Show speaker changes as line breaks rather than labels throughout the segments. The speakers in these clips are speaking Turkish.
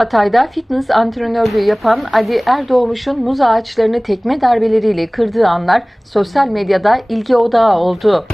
Hatay'da fitness antrenörlüğü yapan Ali Erdoğmuş'un muz ağaçlarını tekme darbeleriyle kırdığı anlar sosyal medyada ilgi odağı oldu.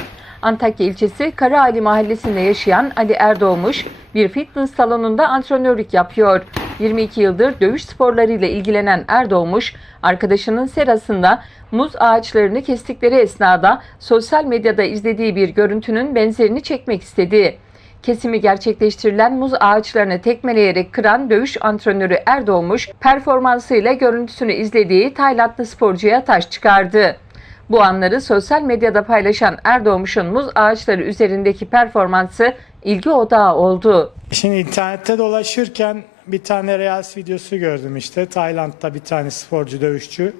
Antakya ilçesi Karaali mahallesinde yaşayan Ali Erdoğmuş bir fitness salonunda antrenörlük yapıyor. 22 yıldır dövüş sporlarıyla ilgilenen Erdoğmuş, arkadaşının serasında muz ağaçlarını kestikleri esnada sosyal medyada izlediği bir görüntünün benzerini çekmek istedi. Kesimi gerçekleştirilen muz ağaçlarını tekmeleyerek kıran dövüş antrenörü Erdoğmuş, performansıyla görüntüsünü izlediği Taylandlı sporcuya taş çıkardı. Bu anları sosyal medyada paylaşan Erdoğmuş'un muz ağaçları üzerindeki performansı ilgi odağı oldu.
Şimdi internette dolaşırken bir tane Reels videosu gördüm işte. Tayland'da bir tane sporcu dövüşçü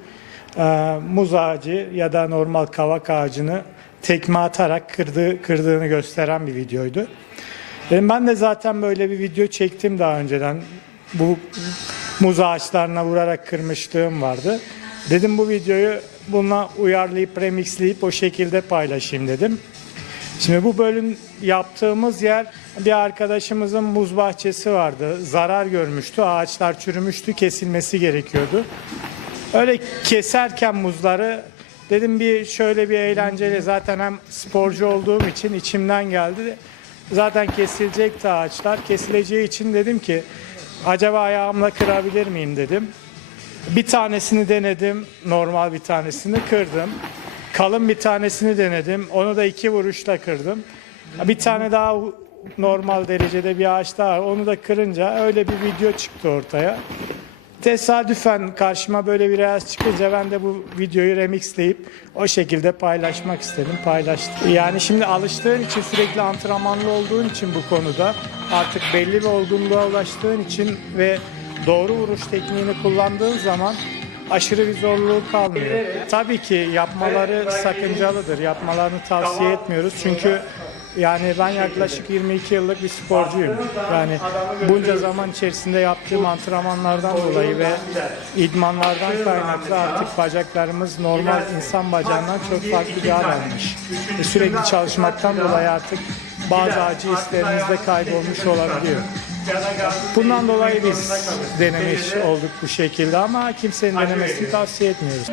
muz ağacı ya da normal kavak ağacını tekme atarak kırdığı, kırdığını gösteren bir videoydu. Ben de zaten böyle bir video çektim daha önceden. Bu muz ağaçlarına vurarak kırmışlığım vardı. Dedim bu videoyu bununla uyarlayıp remixleyip o şekilde paylaşayım dedim. Şimdi bu bölüm yaptığımız yer bir arkadaşımızın muz bahçesi vardı. Zarar görmüştü, ağaçlar çürümüştü, kesilmesi gerekiyordu. Öyle keserken muzları dedim bir şöyle bir eğlenceli zaten hem sporcu olduğum için içimden geldi. Zaten kesilecekti ağaçlar. Kesileceği için dedim ki acaba ayağımla kırabilir miyim dedim. Bir tanesini denedim. Normal bir tanesini kırdım. Kalın bir tanesini denedim. Onu da iki vuruşla kırdım. Bir tane daha normal derecede bir ağaç daha. Onu da kırınca öyle bir video çıktı ortaya. Tesadüfen karşıma böyle bir reels çıkınca ben de bu videoyu remixleyip o şekilde paylaşmak istedim. Paylaştım. Yani şimdi alıştığın için sürekli antrenmanlı olduğun için bu konuda artık belli bir olgunluğa ulaştığın için ve doğru vuruş tekniğini kullandığın zaman aşırı bir zorluğu kalmıyor. Tabii ki yapmaları sakıncalıdır. Yapmalarını tavsiye etmiyoruz. Çünkü yani ben yaklaşık 22 yıllık bir sporcuyum. Yani bunca zaman içerisinde yaptığım antrenmanlardan dolayı ve idmanlardan kaynaklı artık bacaklarımız normal insan bacağından çok farklı bir hal almış. Ve sürekli çalışmaktan dolayı artık bazı acı hislerimiz de kaybolmuş olabiliyor. Bundan dolayı biz denemiş olduk bu şekilde ama kimsenin denemesini tavsiye etmiyoruz.